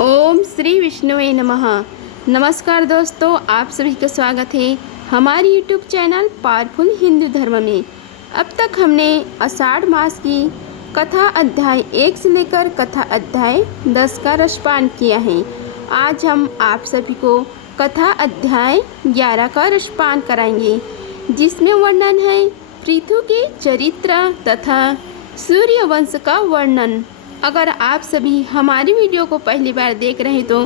ओम श्री विष्णुवे नमः। नमस्कार दोस्तों, आप सभी का स्वागत है हमारे यूट्यूब चैनल पावरफुल हिंदू धर्म में। अब तक हमने आषाढ़ मास की कथा अध्याय 1 से लेकर कथा अध्याय 10 का रसपान किया है। आज हम आप सभी को कथा अध्याय 11 का रसपान कराएंगे, जिसमें वर्णन है पृथु के चरित्र तथा सूर्यवंश का वर्णन। अगर आप सभी हमारी वीडियो को पहली बार देख रहे हैं तो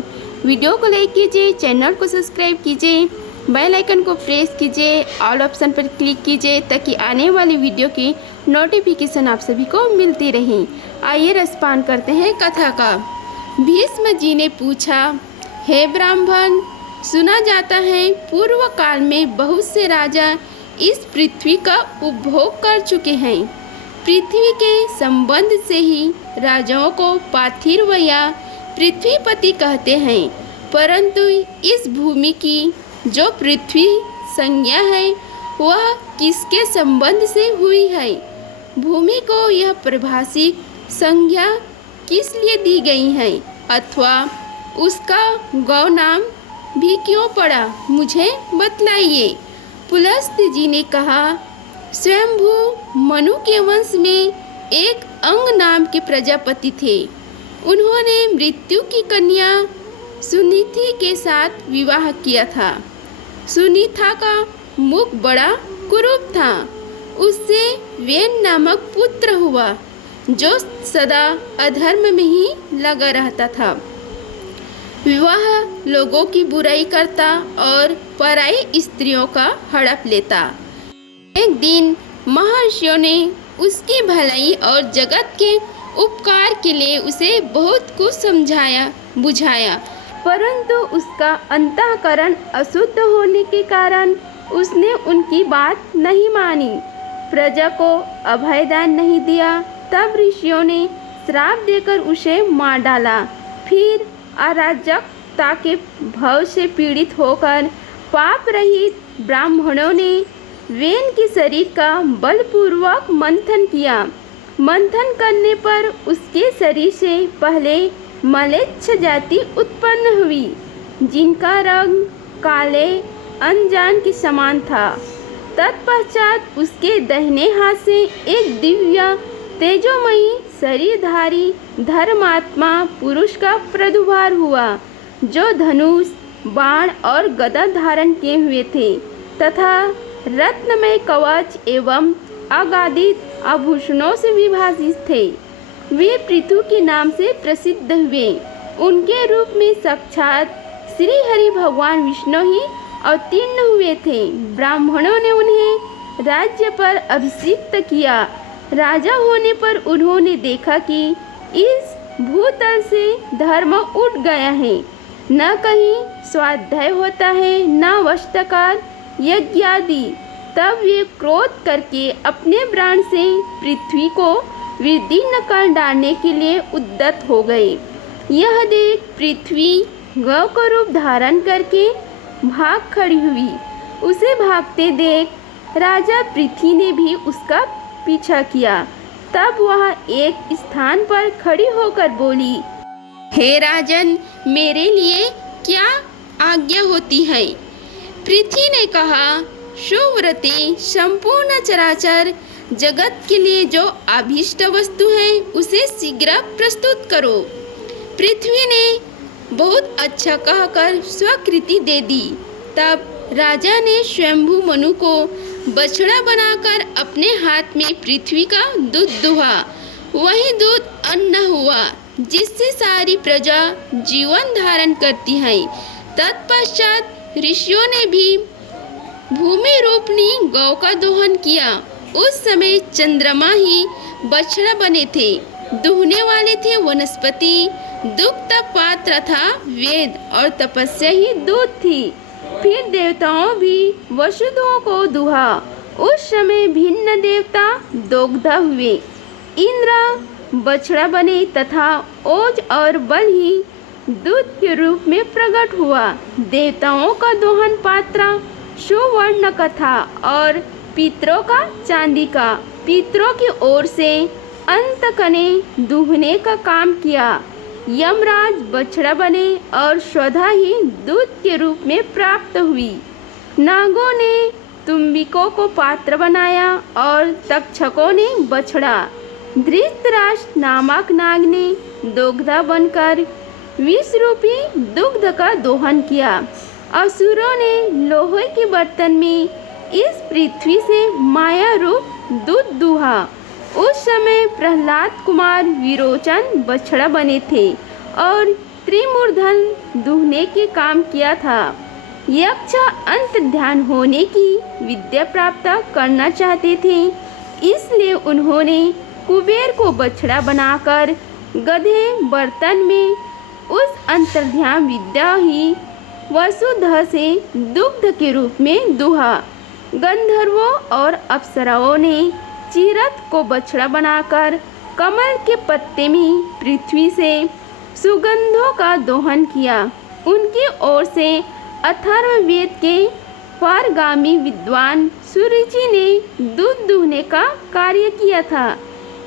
वीडियो को लाइक कीजिए, चैनल को सब्सक्राइब कीजिए, बेल आइकन को प्रेस कीजिए, ऑल ऑप्शन पर क्लिक कीजिए ताकि आने वाली वीडियो की नोटिफिकेशन आप सभी को मिलती रहे। आइए रसपान करते हैं कथा का। भीष्म जी ने पूछा, हे ब्राह्मण, सुना जाता है पूर्व काल में बहुत से राजा इस पृथ्वी का उपभोग कर चुके हैं। पृथ्वी के संबंध से ही राजाओं को पार्थिव या पृथ्वीपति कहते हैं, परंतु इस भूमि की जो पृथ्वी संज्ञा है वह किसके संबंध से हुई है? भूमि को यह परिभाषिक संज्ञा किस लिए दी गई है, अथवा उसका गौ नाम भी क्यों पड़ा, मुझे बतलाइए। पुलस्त्य जी ने कहा, स्वयंभू मनु के वंश में एक अंग नाम के प्रजापति थे। उन्होंने मृत्यु की कन्या सुनीति के साथ विवाह किया था। सुनीता का मुख बड़ा कुरूप था। उससे वेन नामक पुत्र हुआ जो सदा अधर्म में ही लगा रहता था। विवाह लोगों की बुराई करता और पराई स्त्रियों का हड़प लेता। एक दिन महर्षियों ने उसकी भलाई और जगत के उपकार के लिए उसे बहुत कुछ समझाया बुझाया, परंतु उसका अंतःकरण अशुद्ध होने के कारण उसने उनकी बात नहीं मानी, प्रजा को अभयदान नहीं दिया। तब ऋषियों ने श्राप देकर उसे मार डाला। फिर अराजकता के भव से पीड़ित होकर पाप रहित ब्राह्मणों ने वेन के शरीर का बलपूर्वक मंथन किया। मंथन करने पर उसके शरीर से पहले मलेच्छ जाति उत्पन्न हुई, जिनका रंग काले अनजान के समान था। तत्पश्चात उसके दाहिने हाथ से एक दिव्य तेजोमयी शरीरधारी धर्मात्मा पुरुष का प्रादुर्भाव हुआ, जो धनुष, बाण और गदा धारण किए हुए थे तथा रत्नमय कवच एवं अगाधित आभूषणों से विभाजित थे। वे पृथु के नाम से प्रसिद्ध हुए। उनके रूप में साक्षात श्री हरि भगवान विष्णु ही अवतीर्ण हुए थे। ब्राह्मणों ने उन्हें राज्य पर अभिषिक्त किया। राजा होने पर उन्होंने देखा कि इस भूतल से धर्म उठ गया है, न कहीं स्वाध्याय होता है, न वस्त्रकार यज्ञ आदि। तब वे क्रोध करके अपने प्राण से पृथ्वी को विदीर्ण कर डालने के लिए उद्यत हो गए। यह देख पृथ्वी गौ का रूप धारण करके भाग खड़ी हुई। उसे भागते देख राजा पृथ्वी ने भी उसका पीछा किया। तब वह एक स्थान पर खड़ी होकर बोली, हे राजन, मेरे लिए क्या आज्ञा होती है? पृथ्वी ने कहा, सुव्रते, संपूर्ण चराचर जगत के लिए जो अभीष्ट वस्तु है उसे शीघ्र प्रस्तुत करो। पृथ्वी ने बहुत अच्छा कहकर स्वीकृति दे दी। तब राजा ने स्वयंभू मनु को बछड़ा बनाकर अपने हाथ में पृथ्वी का दूध दुहा। वही दूध अन्न हुआ जिससे सारी प्रजा जीवन धारण करती है। तत्पश्चात ऋषियों ने भी भूमि रूपनी गौ का दोहन किया। उस समय चंद्रमा ही बछड़ा बने थे। दुहने वाले थे वनस्पति, दुग्ध पात्र था वेद, और तपस्या ही दूध थी। फिर देवताओं भी वसुधुओं को दुहा। उस समय भिन्न देवता दुग्ध हुए। इंद्र बछड़ा बने तथा ओज और बल ही दूध के रूप में प्रकट हुआ। देवताओं का दोहन पात्र सुवर्ण का था और पितरों का चांदी का। पितरों की ओर से अंतक ने दूहने का काम किया। यमराज बछड़ा बने और स्वतः ही दूध के रूप में प्राप्त हुई। नागों ने तुम्बिकों को पात्र बनाया और तक्षकों ने बछड़ा। धृतराष्ट्र नामक नाग ने दोग्धा बनकर विष रूपी दुग्ध का दोहन किया। असुरों ने लोहे के बर्तन में इस पृथ्वी से माया रूप दूध दूहा। उस समय प्रहलाद कुमार विरोचन बछड़ा बने थे और त्रिमूर्धन दूहने के काम किया था। यक्ष अंत ध्यान होने की विद्या प्राप्त करना चाहते थे, इसलिए उन्होंने कुबेर को बछड़ा बनाकर गधे बर्तन में उस अंतर्ध्यान विद्या ही वसुधा से दुग्ध के रूप में दूहा। गंधर्वों और अप्सराओं ने चिरत को बछड़ा बनाकर कमल के पत्ते में पृथ्वी से सुगंधों का दोहन किया। उनकी ओर से अथर्ववेद के पारगामी विद्वान सुरुचि ने दूध दूहने का कार्य किया था।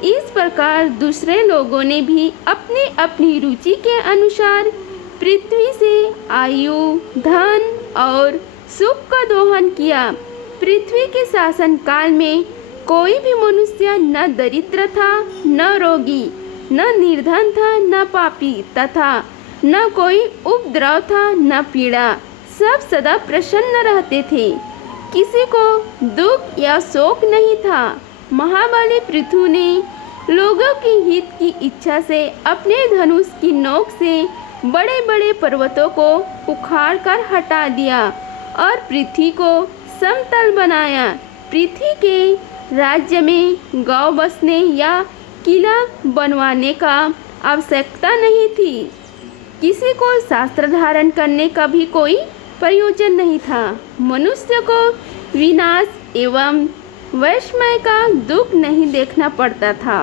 इस प्रकार दूसरे लोगों ने भी अपनी अपनी रुचि के अनुसार पृथ्वी से आयु, धन और सुख का दोहन किया। पृथ्वी के शासन काल में कोई भी मनुष्य न दरिद्र था, न रोगी, न निर्धन था, न पापी तथा न कोई उपद्रव था, न पीड़ा। सब सदा प्रसन्न रहते थे, किसी को दुख या शोक नहीं था। महाबली पृथु ने लोगों की हित की इच्छा से अपने धनुष की नोक से बड़े बड़े पर्वतों को उखाड़ कर हटा दिया और पृथ्वी को समतल बनाया। पृथ्वी के राज्य में गांव बसने या किला बनवाने का आवश्यकता नहीं थी। किसी को शास्त्र धारण करने का भी कोई प्रयोजन नहीं था। मनुष्य को विनाश एवं वैषम्य का दुख नहीं देखना पड़ता था।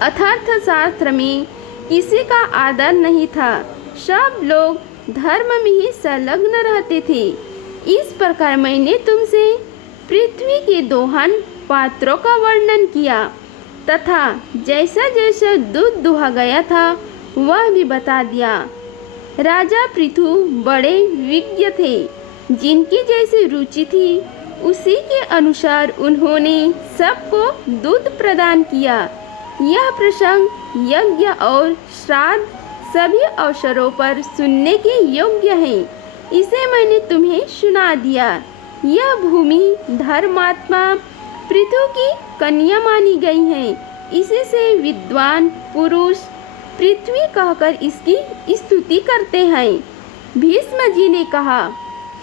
अर्थात शास्त्र में किसी का आदर नहीं था। सब लोग धर्म में ही संलग्न रहते थे। इस प्रकार मैंने तुमसे पृथ्वी के दोहन पात्रों का वर्णन किया तथा जैसा जैसा दूध दुहा गया था वह भी बता दिया। राजा पृथु बड़े विज्ञ थे। जिनकी जैसी रुचि थी उसी के अनुसार उन्होंने सबको दूध प्रदान किया। यह प्रसंग यज्ञ और श्राद्ध सभी अवसरों पर सुनने के योग्य है। इसे मैंने तुम्हें सुना दिया। यह भूमि धर्मात्मा पृथु की कन्या मानी गई है। इसी से विद्वान पुरुष पृथ्वी कहकर इसकी स्तुति करते हैं। भीष्म जी ने कहा,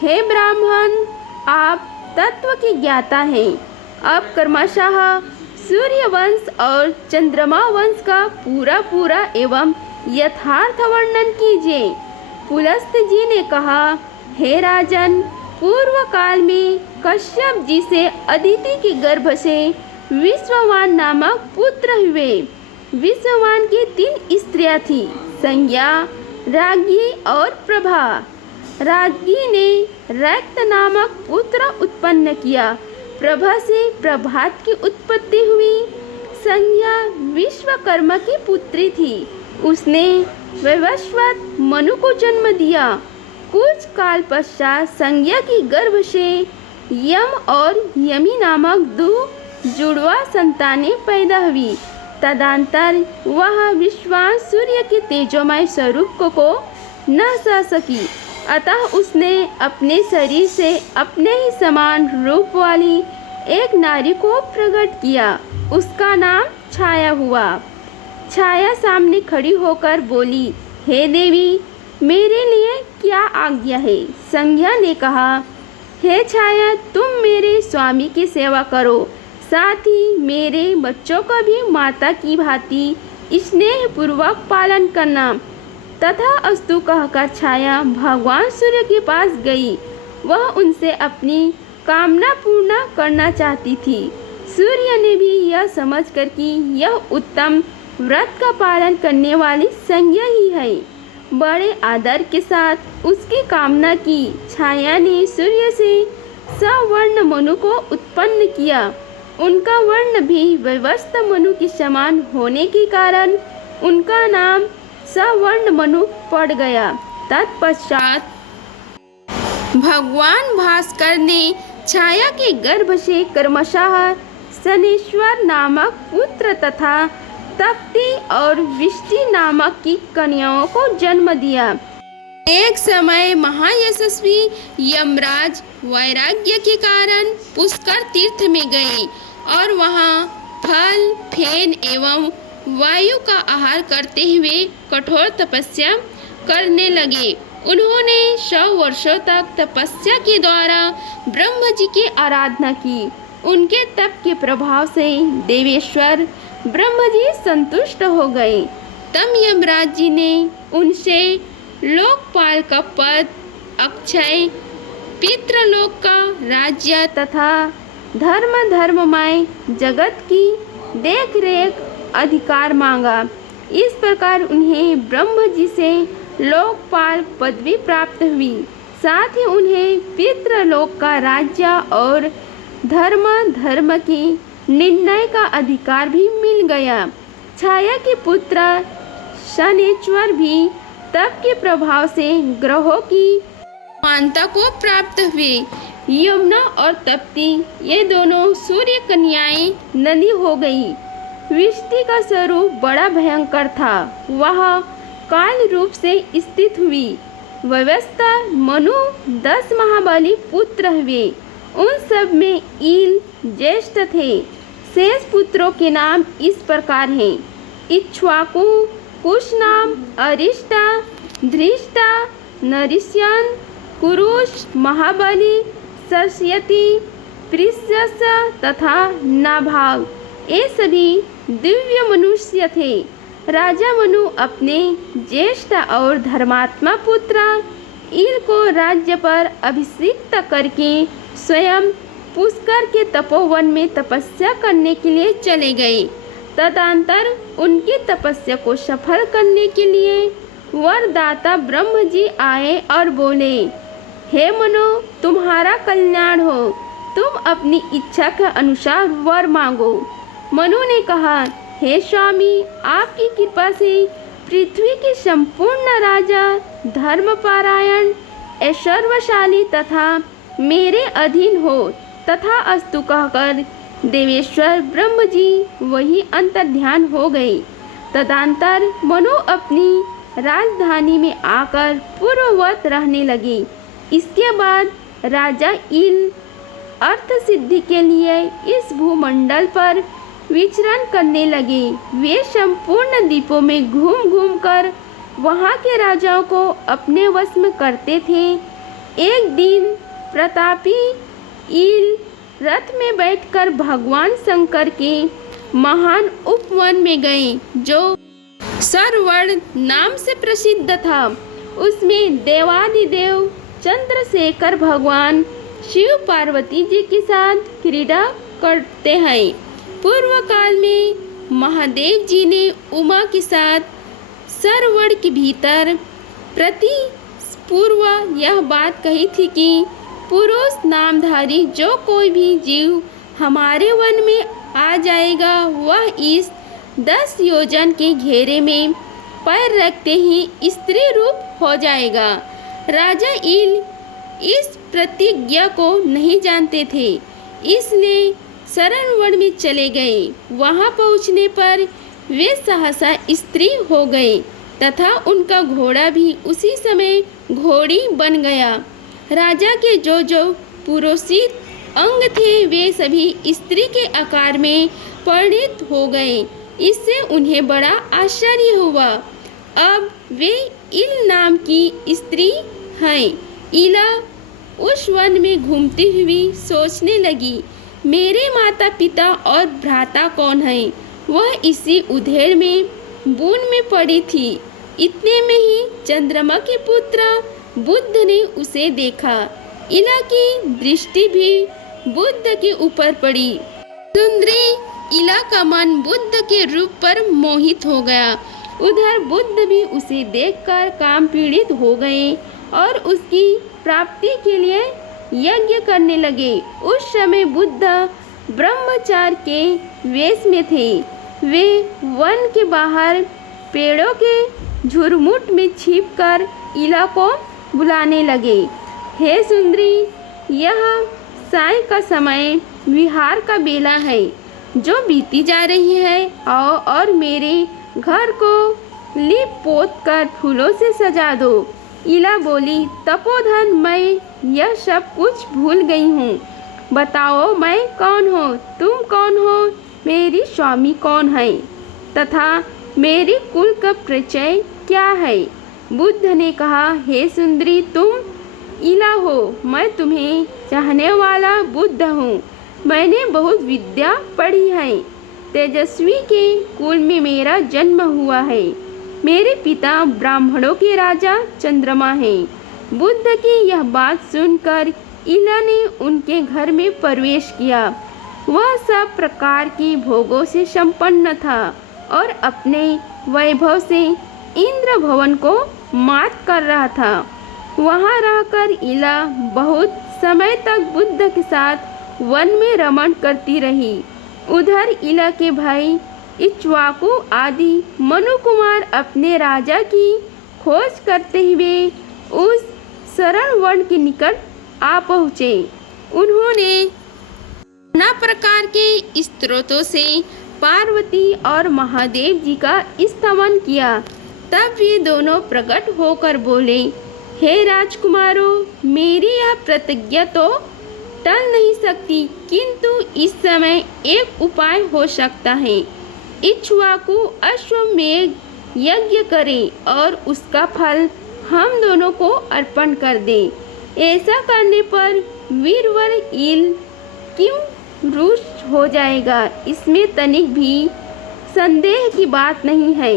हे ब्राह्मण, आप तत्व की ज्ञाता हैं। अब क्रमशः सूर्य वंश और चंद्रमा वंश का पूरा एवं यथार्थ वर्णन कीजिए। पुलस्त जी ने कहा, हे राजन, पूर्व काल में कश्यप जी से अदिति के गर्भ से विश्ववान नामक पुत्र हुए। विश्ववान की 3 स्त्रियां थी, संज्ञा, राज्ञी और प्रभा। राज्ञी ने रक्त नामक पुत्र उत्पन्न किया। प्रभा से प्रभात की उत्पत्ति हुई। संज्ञा विश्वकर्मा की पुत्री थी। उसने वैवस्वत मनु को जन्म दिया। कुछ काल पश्चात संज्ञा की गर्भ से यम और यमी नामक 2 जुड़वा संतानें पैदा हुई। तदंतर वह विश्वान सूर्य के तेजोमय स्वरूप को न सह सकी, अतः उसने अपने शरीर से अपने ही समान रूप वाली एक नारी को प्रकट किया। उसका नाम छाया हुआ। छाया सामने खड़ी होकर बोली, हे देवी, मेरे लिए क्या आज्ञा है? संज्ञा ने कहा, हे छाया, तुम मेरे स्वामी की सेवा करो, साथ ही मेरे बच्चों का भी माता की भांति स्नेहपूर्वक पालन करना। तथा अस्तु कहकर छाया भगवान सूर्य के पास गई। वह उनसे अपनी कामना पूर्ण करना चाहती थी। सूर्य ने भी यह समझकर कि यह उत्तम व्रत का पालन करने वाली संज्ञा ही है, बड़े आदर के साथ उसकी कामना की। छाया ने सूर्य से सवर्ण मनु को उत्पन्न किया। उनका वर्ण भी वैवस्वत मनु के समान होने के कारण उनका नाम सवर्ण मनु पड़ गया। तत्पश्चात भगवान भास्कर ने छाया के गर्भ से क्रमशः शनेश्वर नामक पुत्र तथा तप्ती और विष्टि नामक की कन्याओं को जन्म दिया। एक समय महायशस्वी यमराज वैराग्य के कारण पुष्कर तीर्थ में गए और वहां फल, फेन एवं वायु का आहार करते हुए कठोर तपस्या करने लगे। उन्होंने 100 वर्षों तक तपस्या के द्वारा ब्रह्म जी की आराधना की। उनके तप के प्रभाव से देवेश्वर ब्रह्म जी संतुष्ट हो गए। तब यमराज जी ने उनसे लोकपाल का पद, अक्षय पितृलोक का राज्य तथा धर्ममय जगत की देखरेख अधिकार मांगा। इस प्रकार उन्हें ब्रह्म जी से लोकपाल पदवी प्राप्त हुई। साथ ही उन्हें पितृलोक का राज्य और धर्म की निर्णय का अधिकार भी मिल गया। छाया के पुत्र शनेश्वर भी तप के प्रभाव से ग्रहों की मानता को प्राप्त हुए। यमुना और तप्ती ये दोनों सूर्य कन्याएं नदी हो गई। विष्टि का स्वरूप बड़ा भयंकर था। वह काल रूप से स्थित हुई। व्यवस्था मनु 10 महाबली पुत्र हुए। उन सब में ईल ज्येष्ठ थे। शेष पुत्रों के नाम इस प्रकार हैं: इक्ष्वाकु, कुशनाम, अरिष्टा, धृष्टा, नरिष्यन, कुरुश, महाबली, सरस्वती, पृष्यस तथा नाभाग। ये सभी दिव्य मनुष्य थे। राजा मनु अपने ज्येष्ठ और धर्मात्मा पुत्र ईल को राज्य पर अभिषिक्त करके स्वयं पुष्कर के तपोवन में तपस्या करने के लिए चले गए। तदंतर उनकी तपस्या को सफल करने के लिए वरदाता ब्रह्म जी आए और बोले, हे मनु, तुम्हारा कल्याण हो। तुम अपनी इच्छा के अनुसार वर मांगो। मनु ने कहा, हे स्वामी, आपकी कृपा से पृथ्वी के संपूर्ण राजा धर्मपरायण, ऐश्वर्यशाली तथा मेरे अधीन हो। तथा अस्तु कहकर देवेश्वर ब्रह्म जी वही अंतर्ध्यान हो गए। तदंतर मनु अपनी राजधानी में आकर पूर्ववत रहने लगे। इसके बाद राजा ईल अर्थ सिद्धि के लिए इस भूमंडल पर विचरण करने लगे। वे संपूर्ण द्वीपों में घूम कर वहाँ के राजाओं को अपने वश में करते थे। एक दिन प्रतापी ईल रथ में बैठकर भगवान शंकर के महान उपवन में गए, जो सरवण नाम से प्रसिद्ध था। उसमें देवादिदेव चंद्रशेखर भगवान शिव पार्वती जी के साथ क्रीड़ा करते हैं। पूर्व काल में महादेव जी ने उमा के साथ सरवण के भीतर प्रति पूर्व यह बात कही थी कि पुरुष नामधारी जो कोई भी जीव हमारे वन में आ जाएगा, वह इस 10 योजन के घेरे में पैर रखते ही स्त्री रूप हो जाएगा। राजा ईल इस प्रतिज्ञा को नहीं जानते थे, इसलिए शरणवन में चले गए। वहां पहुंचने पर वे सहसा स्त्री हो गए तथा उनका घोड़ा भी उसी समय घोड़ी बन गया। राजा के जो पुरोहित अंग थे वे सभी स्त्री के आकार में परिणत हो गए। इससे उन्हें बड़ा आश्चर्य हुआ। अब वे इल नाम की स्त्री हैं। इला उस वन में घूमती हुई सोचने लगी, मेरे माता पिता और भ्राता कौन हैं? वह इसी उधेड़ में बून में पड़ी थी। इतने में ही चंद्रमा के पुत्र बुद्ध ने उसे देखा। इला की दृष्टि भी बुद्ध के ऊपर पड़ी। सुंदरी इला का मन बुद्ध के रूप पर मोहित हो गया। उधर बुद्ध भी उसे देखकर काम पीड़ित हो गए और उसकी प्राप्ति के लिए यज्ञ करने लगे। उस समय बुद्ध ब्रह्मचार्य के वेश में थे। वे वन के बाहर पेड़ों के झुरमुट में छिपकर इला को बुलाने लगे। हे सुंदरी, यह साय का समय विहार का बेला है जो बीती जा रही है, और मेरे घर को लीप पोत कर फूलों से सजा दो। इला बोली, तपोधन, मैं यह सब कुछ भूल गई हूँ। बताओ, मैं कौन हूँ, तुम कौन हो, मेरी स्वामी कौन है तथा मेरी कुल का परिचय क्या है। बुद्ध ने कहा, हे सुंदरी, तुम इला हो, मैं तुम्हें चाहने वाला बुद्ध हूँ। मैंने बहुत विद्या पढ़ी है। तेजस्वी के कुल में मेरा जन्म हुआ है। मेरे पिता ब्राह्मणों के राजा चंद्रमा हैं। बुद्ध की यह बात सुनकर इला ने उनके घर में प्रवेश किया। वह सब प्रकार की भोगों से संपन्न था और अपने वैभव से इंद्र भवन को मात कर रहा था। वहाँ रहकर इला बहुत समय तक बुद्ध के साथ वन में रमण करती रही। उधर इला के भाई इक्ष्वाकु आदि मनु कुमार अपने राजा की खोज करते हुए उस शरण वन के निकट आ पहुँचे। उन्होंने नाना प्रकार के स्त्रोतों से पार्वती और महादेव जी का स्तवन किया। तब ये दोनों प्रकट होकर बोले, हे राजकुमारों, मेरी यह प्रतिज्ञा तो टल नहीं सकती, किंतु इस समय एक उपाय हो सकता है। इक्ष्वाकु अश्वमेध यज्ञ करे और उसका फल हम दोनों को अर्पण कर दे। ऐसा करने पर वीरवर इल क्यों रुष्ट हो जाएगा, इसमें तनिक भी संदेह की बात नहीं है।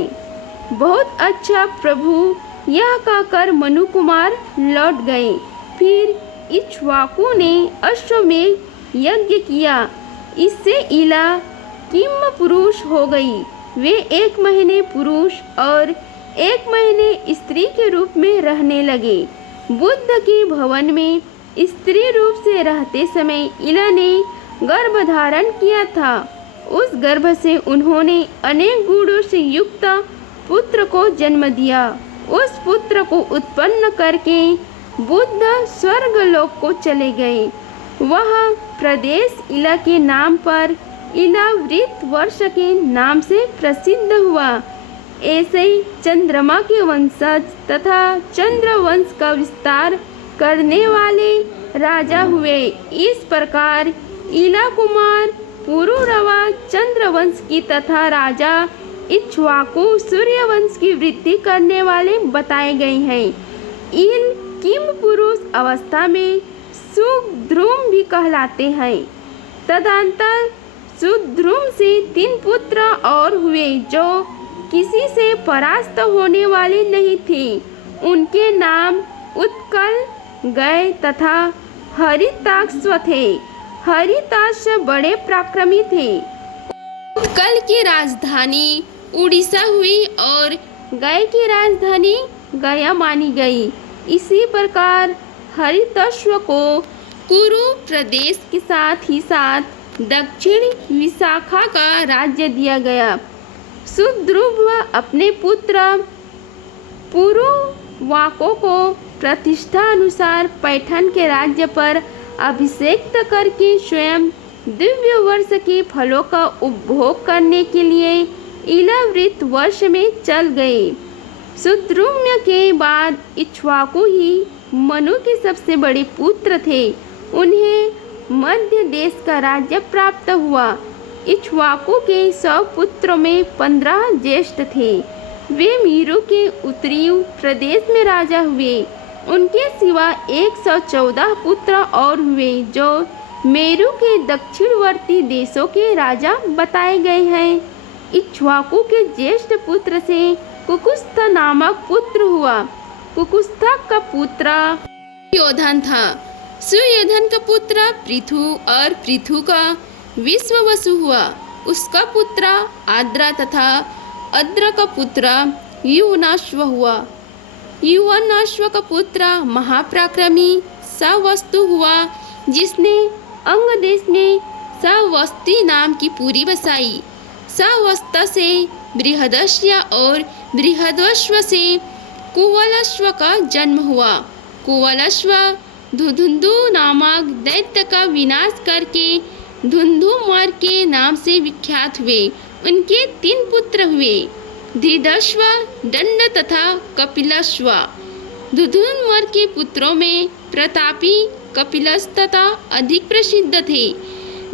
बहुत अच्छा प्रभु, यह कहकर मनु कुमार लौट गए। फिर इक्ष्वाकु ने अश्वमेध यज्ञ किया। इससे इला किम पुरुष हो गई। वे 1 महीने पुरुष और 1 महीने स्त्री के रूप में रहने लगे। बुद्ध के भवन में स्त्री रूप से रहते समय इला ने गर्भ धारण किया था। उस गर्भ से उन्होंने अनेक गुणों से युक्त पुत्र को जन्म दिया। उस पुत्र को उत्पन्न करके बुद्ध स्वर्गलोक को चले गए। वह प्रदेश इला के नाम पर इलावृत वर्ष के नाम से प्रसिद्ध हुआ। ऐसे ही चंद्रमा के वंशज तथा चंद्रवंश का विस्तार करने वाले राजा हुए। इस प्रकार इला कुमार पुरुरवा चंद्रवंश की तथा राजा इक्ष्वाकु सूर्यवंश की वृद्धि करने वाले बताए गए हैं। इल किम पुरुष अवस्था में सुद्रुम भी कहलाते हैं। तदंतर सुद्रुम से 3 पुत्र और हुए जो किसी से परास्त होने वाले नहीं थे। उनके नाम उत्कल, गय तथा हरिताक्ष थे। हरिताक्ष बड़े पराक्रमी थे। उत्कल की राजधानी उड़ीसा हुई और गय की राजधानी गया मानी गई। इसी प्रकार हरितश्व को कुरु प्रदेश के साथ ही साथ दक्षिण विशाखा का राज्य दिया गया। सुद्रुव अपने पुत्र पुरुवाको को प्रतिष्ठा अनुसार पैठन के राज्य पर अभिषेक करके स्वयं दिव्य वर्ष के फलों का उपभोग करने के लिए इलावृत वर्ष में चल गए। सुद्रुम्य के बाद इक्ष्वाकु ही मनु के सबसे बड़े पुत्र थे। उन्हें मध्य देश का राज्य प्राप्त हुआ। इक्ष्वाकु के 100 पुत्रों में 15 ज्येष्ठ थे। वे मीरू के उत्तरी प्रदेश में राजा हुए। उनके सिवा 114 पुत्र और हुए जो मेरू के दक्षिणवर्ती देशों के राजा बताए गए हैं। इक्ष्वाकु के ज्येष्ठ पुत्र से कुकुस्थ नामक पुत्र हुआ। कुकुस्थ का पुत्र सुयोधन था। सुयोधन का पुत्र पृथु और पृथु का विश्ववसु हुआ। उसका पुत्र आद्रा तथा आद्र का पुत्र युवनाश्व हुआ। युवनाश्व का पुत्र महापराक्रमी सवस्तु हुआ, जिसने अंग देश में सवस्ती नाम की पुरी बसाई। सवस्त से बृहदस्य और बृहदश्व से कुवलश्व का जन्म हुआ। कुवलश्व धुंधु नामक दैत्य का विनाश करके धुंधुमार के नाम से विख्यात हुए। उनके 3 पुत्र हुए, धृतश्व, दंड तथा कपिलश्व। धुंधुमार के पुत्रों में प्रतापी कपिलश तथा अधिक प्रसिद्ध थे।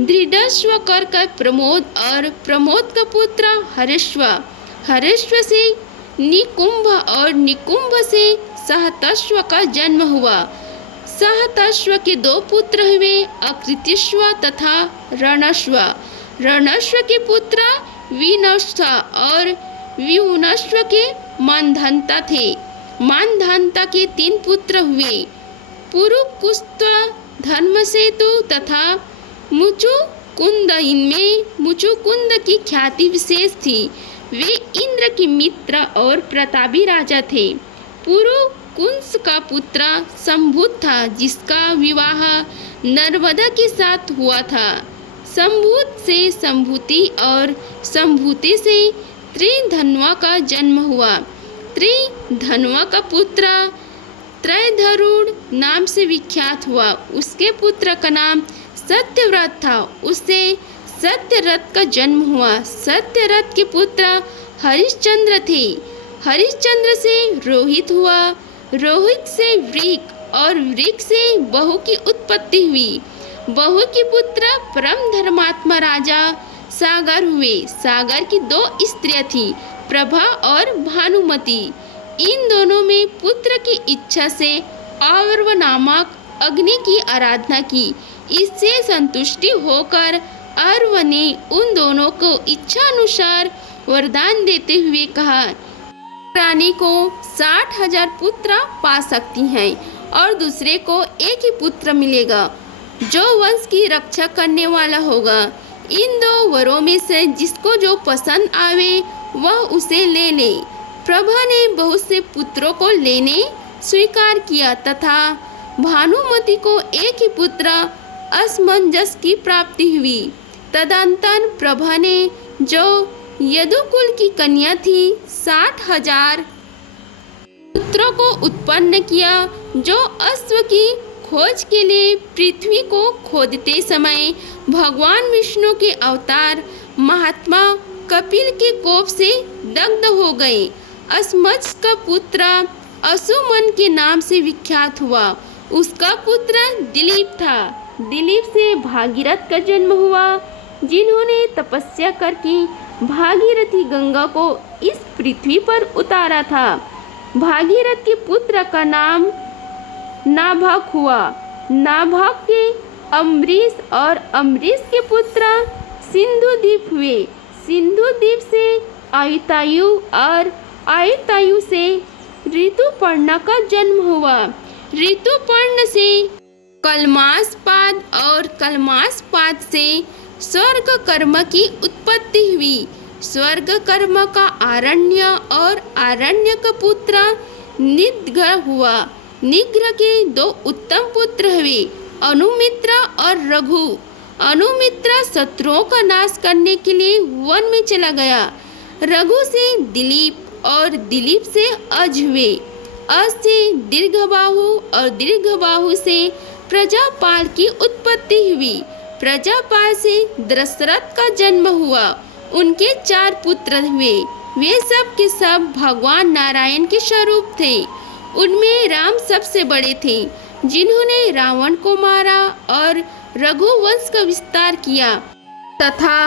धृतश्व कर का प्रमोद और प्रमोद का पुत्र हर्षव। हर्षव से निकुंभ और निकुंभ से सहतश्व का जन्म हुआ। सहतश्व के 2 पुत्र हुए, अकृतिश्व तथा रणश्व। रणश्व के पुत्र विनश्व और विउनश्व के मानधन्ता थे। मानधन्ता के 3 पुत्र हुए, पुरुकुस्त, धर्मसेतु तथा मुचुकुंद। इनमें मुचुकुंद की ख्याति विशेष थी। वे इंद्र के मित्र और प्रतापी राजा थे। पुरुकुंस का पुत्र संभूत था, जिसका विवाह नर्मदा के साथ हुआ था। संभूत से संभूति और संभूति से त्रिधन्वा का जन्म हुआ। त्रिधन्वा का पुत्र त्रैधरुड़ नाम से विख्यात हुआ। उसके पुत्र का नाम सत्यव्रत था। उससे सत्यरथ का जन्म हुआ। सत्यरथ के पुत्र हरिश्चंद्र थे। हरिश्चंद्र से रोहित हुआ। रोहित से वृक और वृक से बहु की उत्पत्ति हुई। बहु के पुत्र परम धर्मात्मा राजा सागर हुए। सागर की 2 स्त्रियां थीं, प्रभा और भानुमति। इन दोनों में पुत्र की इच्छा से आवर्व नामक अग्नि की आराधना की। इससे संतुष्टि होकर अर्व ने उन दोनों को इच्छा अनुसार वरदान देते हुए कहा, रानी को 60,000 पुत्र पा सकती हैं और दूसरे को एक ही पुत्र मिलेगा, जो वंश की रक्षा करने वाला होगा। इन 2 वरों में से जिसको जो पसंद आवे वह उसे ले ले। प्रभा ने बहुत से पुत्रों को लेने स्वीकार किया तथा भानुमति को एक ही पुत्र असमंजस की प्राप्ति हुई। तदंतर प्रभा ने जो यदुकुल की कन्या थी 60,000 पुत्रों को उत्पन्न किया, जो अश्व की खोज के लिए पृथ्वी को खोदते समय भगवान विष्णु के अवतार महात्मा कपिल के कोप से दग्ध हो गए। असमज का पुत्र असुमन के नाम से विख्यात हुआ। उसका पुत्र दिलीप था। दिलीप से भागीरथ का जन्म हुआ, जिन्होंने तपस्या करके भागीरथी गंगा को इस पृथ्वी पर उतारा था। भागीरथ के पुत्र का नाम नाभक हुआ। नाभक के अम्बरीश और अम्बरीश के पुत्र सिंधुदीप हुए। सिंधुदीप से आयुतायु और आयुतायु से ऋतुपर्णा का जन्म हुआ। ऋतुपर्ण से कलमासपाद और कलमासपाद से स्वर्गकर्म की उत्पत्ति हुई। स्वर्गकर्म का आरण्य और आरण्य का पुत्र निग्रह हुआ। निग्रह के 2 उत्तम पुत्र हुए, अनुमित्र और रघु। अनुमित्र शत्रुओं का नाश करने के लिए वन में चला गया। रघु से दिलीप और दिलीप से अज हुए। अज से दीर्घबाहु और दीर्घबाहु से प्रजापाल की उत्पत्ति हुई। प्रजापाल से दशरथ का जन्म हुआ। उनके 4 पुत्र हुए। वे सब के सब भगवान नारायण के स्वरूप थे। उनमें राम सबसे बड़े थे, जिन्होंने रावण को मारा और रघुवंश का विस्तार किया तथा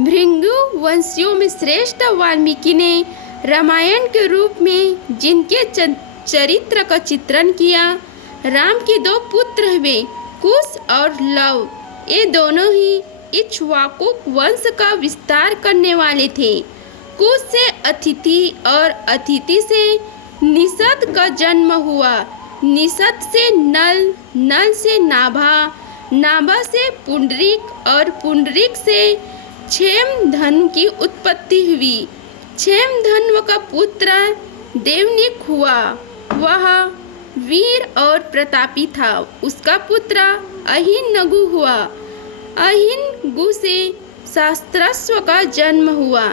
भृंगु वंशियों में श्रेष्ठ वाल्मीकि ने रामायण के रूप में जिनके चरित्र का चित्रण किया। राम के 2 पुत्र हुए, कुश और लव। ये दोनों ही इक्ष्वाकु वंश का विस्तार करने वाले थे। कुश से अतिथि और अतिथि से निषद का जन्म हुआ। निषद से नल, नल से नाभा, नाभा से पुंडरीक और पुंडरीक से क्षेमधन की उत्पत्ति हुई। क्षेमधन का पुत्र देवनिक हुआ। वह वीर और प्रतापी था। उसका पुत्र अहिनगु हुआ। अहिनगु से सहस्त्रस्व का जन्म हुआ।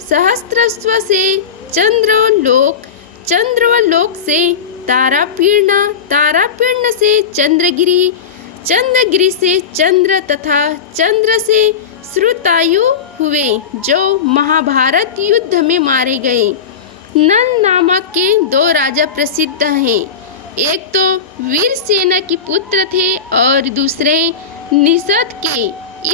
सहस्त्रस्व से चंद्रलोक, चंद्रलोक से तारापीर्ण, तारापीर्ण से चंद्रगिरी, चंद्रगिरी से चंद्र तथा चंद्र से श्रुतायु हुए, जो महाभारत युद्ध में मारे गए। नल नामक के 2 राजा प्रसिद्ध हैं। एक तो वीरसेन के पुत्र थे और दूसरे निषद के।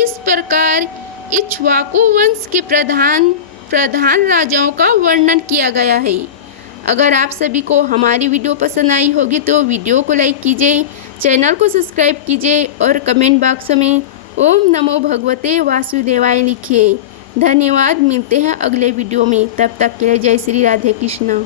इस प्रकार इक्ष्वाकु वंश के प्रधान राजाओं का वर्णन किया गया है। अगर आप सभी को हमारी वीडियो पसंद आई होगी तो वीडियो को लाइक कीजिए, चैनल को सब्सक्राइब कीजिए और कमेंट बॉक्स में ओम नमो भगवते वासुदेवाय लिखिए। धन्यवाद। मिलते हैं अगले वीडियो में, तब तक के लिए जय श्री राधे कृष्ण।